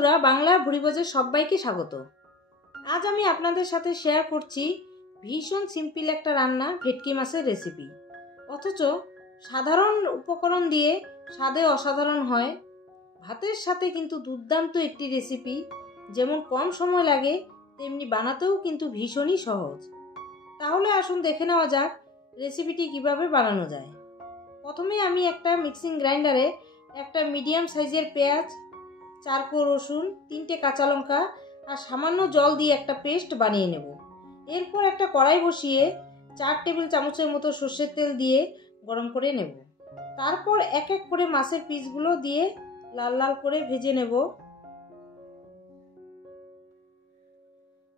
বন্ধুরা, বাংলা ভুরিভোজে সবাইকে স্বাগত। আজ আমি আপনাদের সাথে শেয়ার করছি ভীষণ সিম্পল একটা রান্না, ভেটকি মাছের রেসিপি। অথচ সাধারণ উপকরণ দিয়ে স্বাদে অসাধারণ হয়। ভাতের সাথে কিন্তু দুর্দান্ত একটি রেসিপি, যেমন কম সময় লাগে তেমনি বানাতেও কিন্তু ভীষণই সহজ। তাহলে আসুন দেখে নেওয়া যাক রেসিপিটি কিভাবে বানানো যায়। প্রথমে আমি একটা মিক্সিং গ্রাইন্ডারে একটা মিডিয়াম সাইজের পেঁয়াজ, 4 কোয়া রসুন, 3টে কাঁচা লঙ্কা আর সামান্য জল দিয়ে একটা পেস্ট বানিয়ে নেব। এরপর একটা কড়াই বসিয়ে 4 টেবিল চামচের মতো সর্ষের তেল দিয়ে গরম করে নেব। তারপর এক এক করে মাছের পিসগুলো দিয়ে লাল লাল করে ভেজে নেব।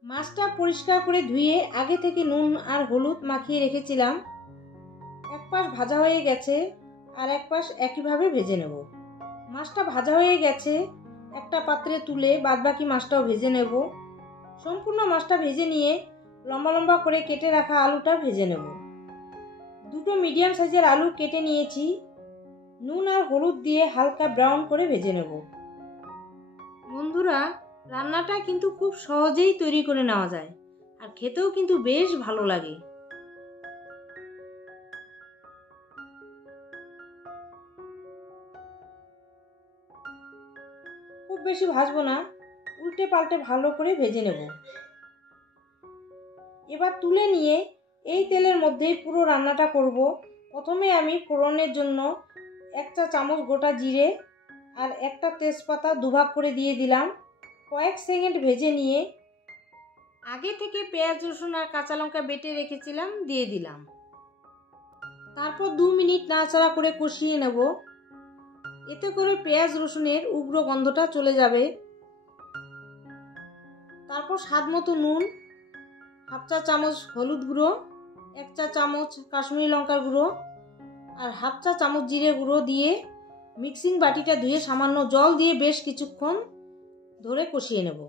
মাছটা পরিষ্কার করে ধুয়ে আগে থেকে নুন আর হলুদ মাখিয়ে রেখেছিলাম। এক পাশ ভাজা হয়ে গেছে আর এক পাশ একইভাবে ভেজে নেব। মাছটা ভাজা হয়ে গেছে, একটা পাত্রে তুলে বাদবাকি মাছটাও ভেজে নেব। সম্পূর্ণ মাছটা ভেজে নিয়ে লম্বা লম্বা করে কেটে রাখা আলুটা ভেজে নেব। দুটো মিডিয়াম সাইজের আলু কেটে নিয়েছি, নুন আর হলুদ দিয়ে হালকা ব্রাউন করে ভেজে নেব। বন্ধুরা, রান্নাটা কিন্তু খুব সহজেই তৈরি করে নেওয়া যায় আর খেতেও কিন্তু বেশ ভালো লাগে। খুব বেশি ভাজবো না, উল্টে পাল্টে ভালো করে ভেজে নেব। এবার তুলে নিয়ে এই তেলের মধ্যেই পুরো রান্নাটা করব। প্রথমে আমি ফোড়নের জন্য 1 চা চামচ গোটা জিরে আর একটা তেজপাতা দুভাগ করে দিয়ে দিলাম। কয়েক সেকেন্ড ভেজে নিয়ে আগে থেকে পেঁয়াজ, রসুন আর কাঁচা লঙ্কা বেটে রেখেছিলাম দিয়ে দিলাম। তারপর 2 মিনিট নাড়াচাড়া করে কষিয়ে নেব। এতে করে পেঁয়াজ রসুনের উগ্র গন্ধটা চলে যাবে। তারপর স্বাদ মতো নুন, 1/2 চা চামচ হলুদ গুঁড়ো, 1 চা চামচ কাশ্মীরি লঙ্কার গুঁড়ো আর 1/2 চা চামচ জিরে গুঁড়ো দিয়ে মিক্সিং বাটিটা ধুয়ে সামান্য জল দিয়ে বেশ কিছুক্ষণ ধরে কষিয়ে নেব।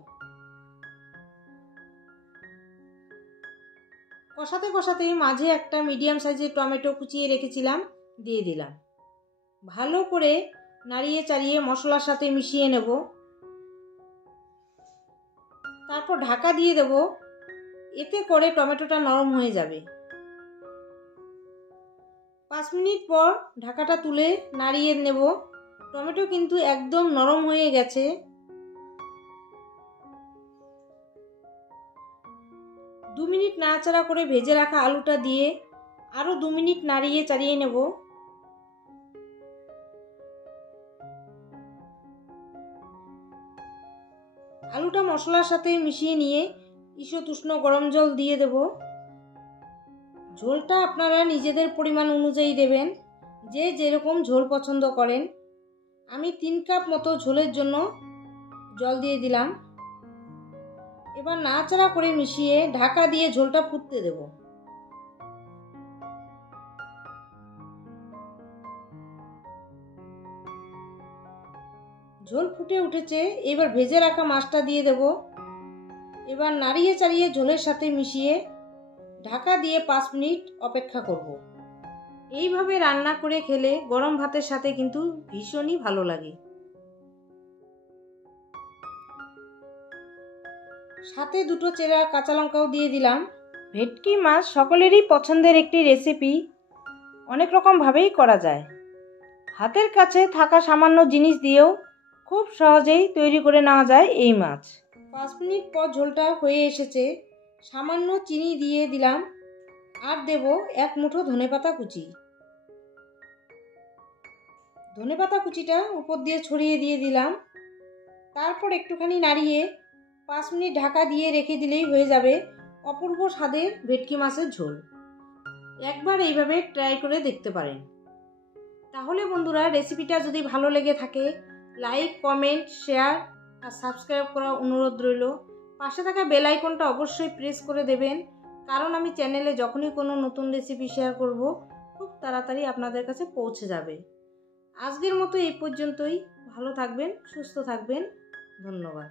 কষাতে কষাতে মাঝে একটা মিডিয়াম সাইজের টমেটো কুচিয়ে রেখেছিলাম দিয়ে দিলাম। ভালো করে নাড়িয়ে চাড়িয়ে মশলার সাথে মিশিয়ে নেব। তারপর ঢাকা দিয়ে দেব। এতে করে টমেটোটা নরম হয়ে যাবে। 5 মিনিট পর ঢাকাটা তুলে নাড়িয়ে নেব। টমেটো কিন্তু একদম নরম হয়ে গেছে। 2 মিনিট নাড়াচাড়া করে ভেজে রাখা আলুটা দিয়ে আরও 2 মিনিট নাড়িয়ে চাড়িয়ে নেব। আলুটা মশলার সাথে মিশিয়ে নিয়ে ঈষৎ উষ্ণ গরম জল দিয়ে দেব। ঝোলটা আপনারা নিজেদের পরিমাণ অনুযায়ী দেবেন, যে যেরকম ঝোল পছন্দ করেন। আমি 3 কাপ মতো ঝোলের জন্য জল দিয়ে দিলাম। এবার নাড়াচাড়া করে মিশিয়ে ঢাকা দিয়ে ঝোলটা ফুটতে দেব। ঝোল ফুটে উঠেছে, এবার ভেজে রাখা মাছটা দিয়ে দেব। এবার নাড়িয়ে চাড়িয়ে ঝোলের সাথে মিশিয়ে ঢাকা দিয়ে 5 মিনিট অপেক্ষা করব। এইভাবে রান্না করে খেলে গরম ভাতের সাথে কিন্তু ভীষণই ভালো লাগে। সাথে 2টো চেরা কাঁচা লঙ্কাও দিয়ে দিলাম। ভেটকি মাছ সকলেরই পছন্দের একটি রেসিপি, অনেক রকমভাবেই করা যায়। হাতের কাছে থাকা সামান্য জিনিস দিয়েও খুব সহজেই তৈরি করে নেওয়া যায় এই মাছ। 5 মিনিট পর ঝোলটা হয়ে এসেছে, সামান্য চিনি দিয়ে দিলাম আর দেব 1 মুঠো ধনেপাতা কুচি। ধনেপাতা কুচিটা উপর দিয়ে ছড়িয়ে দিয়ে দিলাম। তারপর একটুখানি নাড়িয়ে 5 মিনিট ঢাকা দিয়ে রেখে দিলেই হয়ে যাবে অপূর্ব স্বাদের ভেটকি মাছের ঝোল। একবার এইভাবে ট্রাই করে দেখতে পারেন। তাহলে বন্ধুরা, রেসিপিটা যদি ভালো লেগে থাকে লাইক, কমেন্ট, শেয়ার আর সাবস্ক্রাইব করার অনুরোধ রইল। পাশে থাকা বেল আইকনটা অবশ্যই প্রেস করে দেবেন, কারণ আমি চ্যানেলে যখনই কোনো নতুন রেসিপি শেয়ার করব খুব তাড়াতাড়ি আপনাদের কাছে পৌঁছে যাবে। আজকের মতো এই পর্যন্তই। ভালো থাকবেন, সুস্থ থাকবেন। ধন্যবাদ।